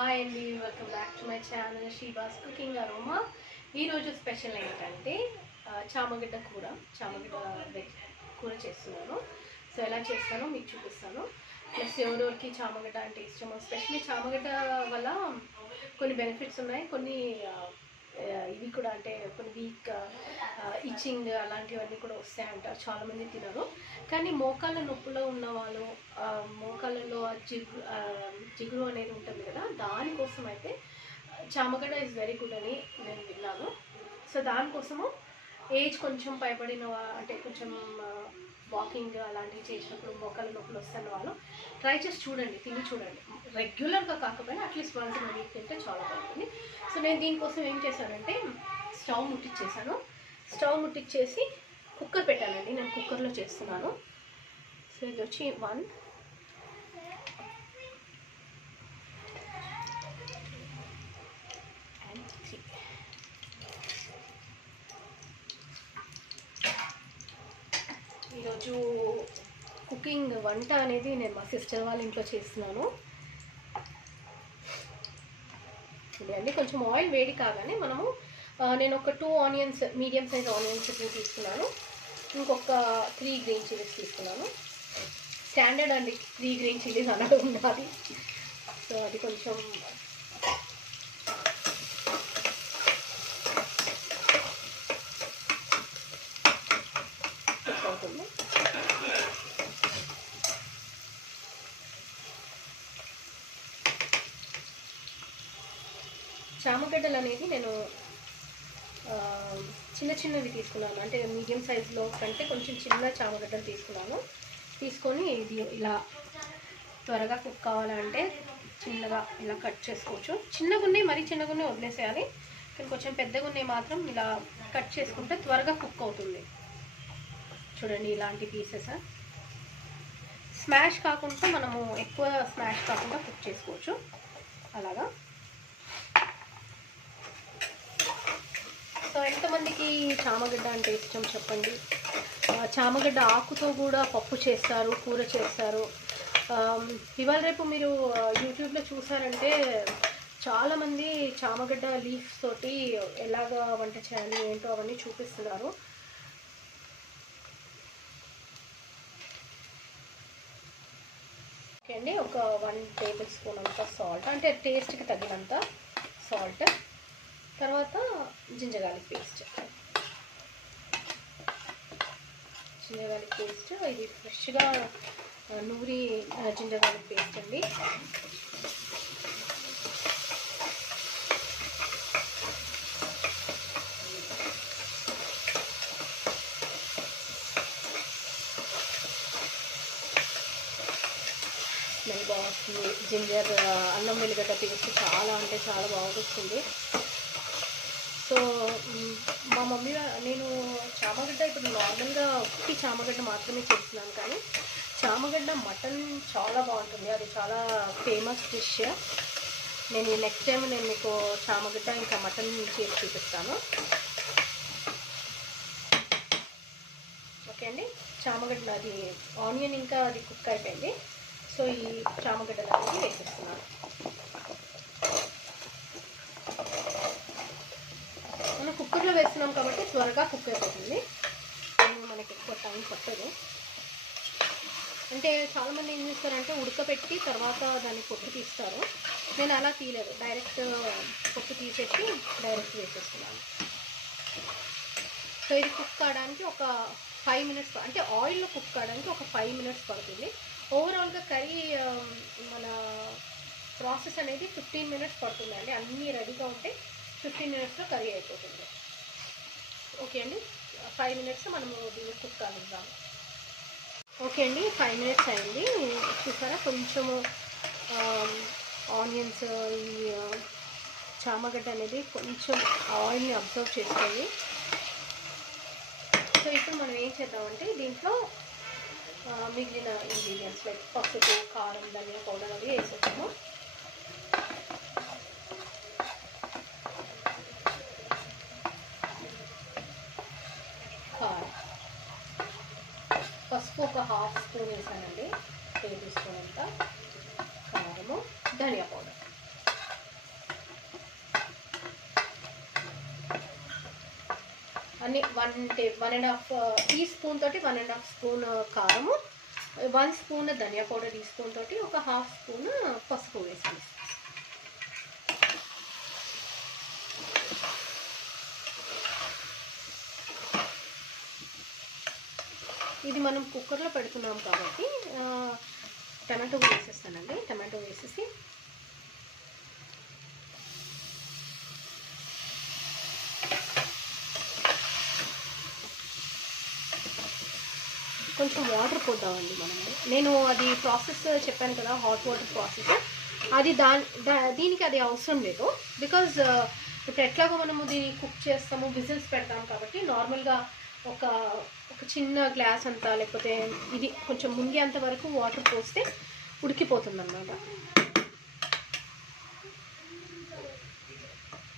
Hi అండి, welcome back to my channel Sheeba's cooking aroma. ఈరోజు special ఏంటంటే చామగడ్డ కూర చేస్తున్నాను. సో ఎలా చేస్తానో మీకు చూపిస్తాను. ప్లస్ ఎవరెవరికి చామగడ్డ అంటే ఇష్టమో, స్పెషల్లీ చామగడ్డ వల్ల కొన్ని బెనిఫిట్స్ ఉన్నాయి, కొన్ని ఇవి కూడా అంటే కొన్ని వీక్ ఇచ్చింగ్ అలాంటివన్నీ కూడా వస్తాయంటారు. చాలామంది తినరు. కానీ మోకాళ్ళ నొప్పులో ఉన్న వాళ్ళు, మోకాళ్ళలో జిగురు అనేది ఉంటుంది కదా, దానికోసం అయితే చామగడ్డ ఈజ్ వెరీ గుడ్ అని నేను విన్నాను. సో దానికోసము ఏజ్ కొంచెం పైబడిన అంటే కొంచెం వాకింగ్ అలాంటివి చేసినప్పుడు మోకాళ్ళ నొప్పులు వస్తున్న వాళ్ళు ట్రై చేసి చూడండి, తిని చూడండి. రెగ్యులర్గా కాకపోయినా అట్లీస్ట్ వన్స్ ఇన్ వీక్ తింటే చాలా బాగుంటుంది. సో నేను దీనికోసం ఏం చేశానంటే స్టవ్ ముట్టించేసి కుక్కర్ పెట్టానండి. నేను కుక్కర్లో చేస్తున్నాను. సో ఇది వచ్చి 1 and 3. ఈరోజు కుకింగ్ వంట అనేది నేను మా సిస్టర్ వాళ్ళ ఇంట్లో చేస్తున్నాను. చూడండి, కొంచెం ఆయిల్ వేడి కాగానే మనము నేను ఒక 2 ఆనియన్స్, మీడియం సైజ్ ఆనియన్స్ తీసుకున్నాను. ఇంకొక 3 గ్రీన్ చిల్లీస్ తీసుకున్నాను. స్టాండర్డ్ అండి 3 గ్రీన్ చిల్లీస్ అన్నట్టు ఉండాలి. సో అది కొంచెం అవుతుంది. చామగడ్డలు అనేది నేను చిన్నవి తీసుకున్నాను. అంటే మీడియం సైజులో కంటే కొంచెం చిన్న చామగడ్డలు తీసుకొని ఇది ఇలా త్వరగా కుక్ కావాలంటే చిన్నగా ఇలా కట్ చేసుకోవచ్చు. చిన్నగా ఉన్నాయి, మరీ చిన్నగా ఉన్నాయి వదిలేసేయాలి. కానీ కొంచెం పెద్దగా ఉన్నాయి మాత్రం ఇలా కట్ చేసుకుంటే త్వరగా కుక్ అవుతుంది. చూడండి, ఇలాంటి పీసెస్ స్మాష్ కాకుండా మనము ఎక్కువ స్మాష్ కాకుండా కుక్ చేసుకోవచ్చు అలాగా. సో ఎంతమందికి చామగడ్డ అంటే ఇష్టం చెప్పండి. చామగడ్డ ఆకుతో కూడా పప్పు చేస్తారు, కూర చేస్తారు. ఇవాళ రేపు మీరు యూట్యూబ్లో చూసారంటే చాలామంది చామగడ్డ లీఫ్స్ తోటి ఎలాగా వంట చేయాలి ఏంటో అవన్నీ చూపిస్తున్నారు. ఓకే అండి, ఒక 1 టేబుల్ స్పూన్ అంత సాల్ట్, అంటే టేస్ట్కి తగినంత సాల్ట్. తర్వాత జింజర్ గార్లిక్ పేస్ట్. ఇది ఫ్రెష్గా నూరి జింజర్ గార్లిక్ పేస్ట్ అండి. స్మెల్ బాగుంది. జింజర్ అల్లం వెల్లిగడ్డ పేస్ట్ చాలా అంటే చాలా బాగుంటుంది. సో మా మమ్మీ నేను చామగడ్డ ఇప్పుడు నార్మల్గా ఉత్తి చామగడ్డ మాత్రమే చేస్తున్నాను, కానీ చామగడ్డ మటన్ చాలా బాగుంటుంది. అది చాలా ఫేమస్ డిష్. నేను నెక్స్ట్ టైం మీకు చామగడ్డ ఇంకా మటన్ చేసి చూపిస్తాను. ఓకే అండి, చామగడ్డ అది ఆనియన్ ఇంకా అది కుక్ అయిపోయింది. సో ఈ చామగడ్డలు అనేది వేసేస్తున్నాను. మనం కుక్కర్లో వేస్తున్నాం కాబట్టి త్వరగా కుక్ అయిపోతుంది, మనకి ఎక్కువ టైం పట్టదు. అంటే చాలామంది ఏం చేస్తారంటే ఉడకబెట్టి తర్వాత దాన్ని పొట్టు తీస్తారు. నేను అలా తీయలేదు, డైరెక్ట్ పొట్టు తీసేసి డైరెక్ట్ వేసేస్తున్నాను. సో ఇది కుక్ కావడానికి ఒక 5 మినిట్స్, అంటే ఆయిల్లో కుక్ కావడానికి ఒక 5 మినిట్స్ పడుతుంది. ఓవరాల్గా కర్రీ మన ప్రాసెస్ అనేది 15 మినిట్స్ పడుతుందండి. అన్నీ రెడీగా ఉంటే 15 మినిట్స్లో కర్రీ అయిపోతుంది. ఓకే అండి, 5 మినిట్స్ మనము దీన్ని కుక్ కానిద్దాం. ఓకే అండి, 5 మినిట్స్ అయింది. చూసారా, కొంచెము ఆనియన్స్, ఈ చామగడ్డ అనేది కొంచెం ఆయిల్ని అబ్జర్వ్ చేసుకోండి. సో ఇప్పుడు మనం ఏం చేద్దామంటే దీంట్లో మిగిలిన ఇంగ్రీడియంట్స్ లైక్ పసుపు, కారం, ధనియా పౌడర్ అవి వేసేస్తాము. పసుపు ఒక 1/2 స్పూన్ వేసానండి, టేబుల్ స్పూన్ అంతా. కారము, ధనియా పౌడర్. అన్ని 1.5 టీ స్పూన్ తోటి 1.5 స్పూన్ కారము, 1 స్పూన్ ధనియా పౌడర్ టీ స్పూన్ తోటి ఒక 1/2 స్పూన్ పసుపు వేసాను. ఇది మనం కుక్కర్లో పెడుతున్నాం కాబట్టి టమాటో వేసేస్తానండి. టమాటో వేసేసి కొంచెం వాటర్ పోద్దామండి మనము. నేను అది ప్రాసెస్ చెప్పాను కదా, హాట్ వాటర్ ప్రాసెస్, అది దీనికి అది అవసరం లేదు. బికాజ్ ఇప్పుడు ఎట్లాగో మనము దీన్ని కుక్ చేస్తాము, విజిల్స్ పెడతాం కాబట్టి నార్మల్గా ఒక చిన్న గ్లాస్ అంతా, లేకపోతే ఇది కొంచెం మునిగేంత వరకు వాటర్ పోస్తే ఉడికిపోతుంది అన్నమాట.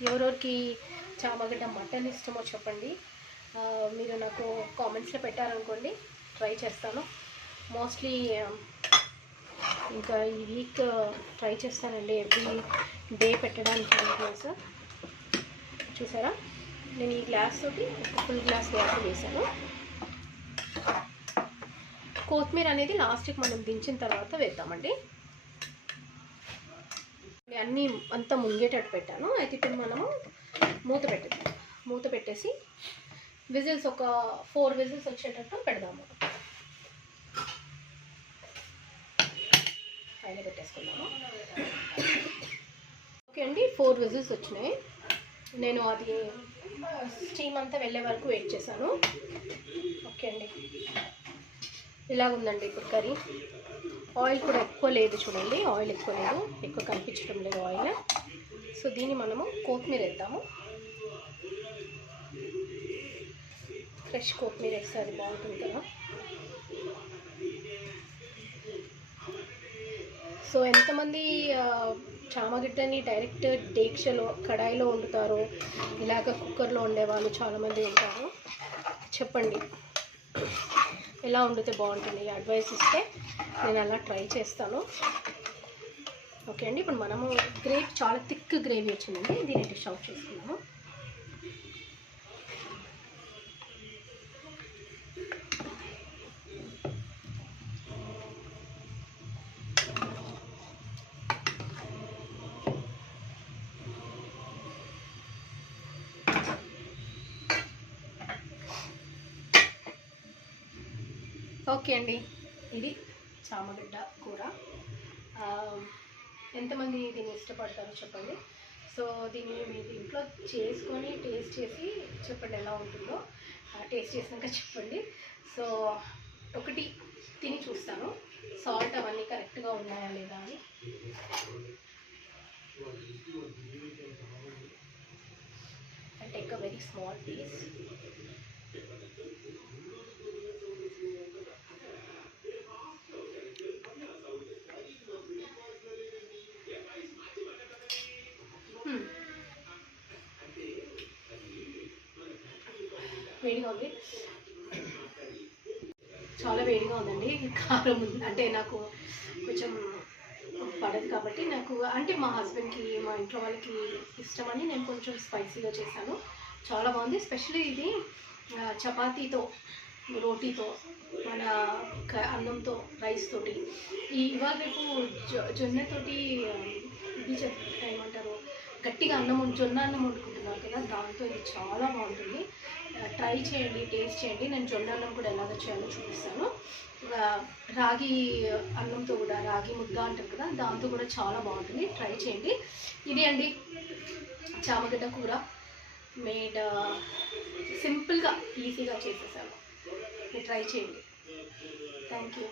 ఎవరెవరికి చామగడ్డ మటన్ ఇష్టమో చెప్పండి. మీరు నాకు కామెంట్స్లో పెట్టారనుకోండి, ట్రై చేస్తాను. మోస్ట్లీ ఇంకా ఈ వీక్ ట్రై చేస్తానండి, ఎవ్రీ డే పెట్టడానికి వీడియోస్. చూసారా, నేను ఈ గ్లాస్ తోటి ఒక ఫుల్ గ్లాస్ వాటర్ వేసాను. కొత్తిమీర అనేది లాస్ట్కి మనం దించిన తర్వాత వేద్దామండి. అన్నీ అంతా మునిగేటట్టు పెట్టాను. అయితే ఇప్పుడు మనము మూత పెట్టేసి విజిల్స్ ఒక 4 విజిల్స్ వచ్చేటట్టు పెడదాము. పైన పెట్టేసుకున్నాము. ఓకే అండి, 4 విజిల్స్ వచ్చినాయి. నేను అది స్టీమ్ అంతా వెళ్ళే వరకు వెయిట్ చేశాను. ఓకే అండి, ఇలా ఉందండి ఇప్పుడు కర్రీ. ఆయిల్ కూడా ఎక్కువ లేదు చూడండి, ఆయిల్ ఎక్కువ లేదు, ఎక్కువ కనిపించడం లేదు ఆయిల్. సో దీన్ని మనము కొత్తిమీర వేద్దాము. ఫ్రెష్ కొత్తిమీర వేస్తే అది బాగుంటుంది కదా. సో ఎంతమంది చామగడ్డని డైరెక్ట్ డేక్షలో కడాయిలో వండుతారో, ఇలాగ కుక్కర్లో వండేవాళ్ళు చాలామంది ఉంటారు. చెప్పండి ఎలా వండితే బాగుంటుంది, అడ్వైస్ ఇస్తే నేను అలా ట్రై చేస్తాను. ఓకే అండి, ఇప్పుడు మనము గ్రేవీ చాలా థిక్ గ్రేవీ వచ్చిందండి, దీన్ని డిష్ అవుట్ చేసుకున్నాము. ఓకే అండి, ఇది చామగడ్డ కూర. ఎంతమంది దీన్ని ఇష్టపడతారో చెప్పండి. సో దీన్ని మీరు ఇంట్లో చేసుకొని టేస్ట్ చేసి చెప్పండి ఎలా ఉంటుందో. టేస్ట్ చేసినాక చెప్పండి. సో ఒకటి తిని చూస్తాను, సాల్ట్ అవన్నీ కరెక్ట్గా ఉన్నాయా లేదా అని. I take a very small piece. వేడిగా ఉంది, చాలా వేడిగా ఉందండి. కారం అంటే నాకు కొంచెం పడదు కాబట్టి, నాకు అంటే మా హస్బెండ్కి, మా ఇంట్లో వాళ్ళకి ఇష్టమని నేను కొంచెం స్పైసీగా చేశాను. చాలా బాగుంది. స్పెషల్లీ ఇది చపాతీతో, రోటీతో, మన అన్నంతో, రైస్ తోటి, ఇవాళ రేపు జొన్నతోటి ఇది ఏమంటారు, గట్టిగా జొన్న అన్నం వండుకుంటున్నారు కదా, దాంతో ఇది చాలా బాగుంటుంది. ట్రై చేయండి, టేస్ట్ చేయండి. నేను జొన్న అన్నం కూడా ఎలాగ చేయాలో చూపిస్తాను. రాగి అన్నంతో కూడా, రాగి ముద్ద అంటారు కదా, దాంతో కూడా చాలా బాగుంటుంది. ట్రై చేయండి. ఇది అండి చామగడ్డ కూర, మేడ్ సింపుల్గా ఈజీగా చేసేసాను. మీరు ట్రై చేయండి. Thank you.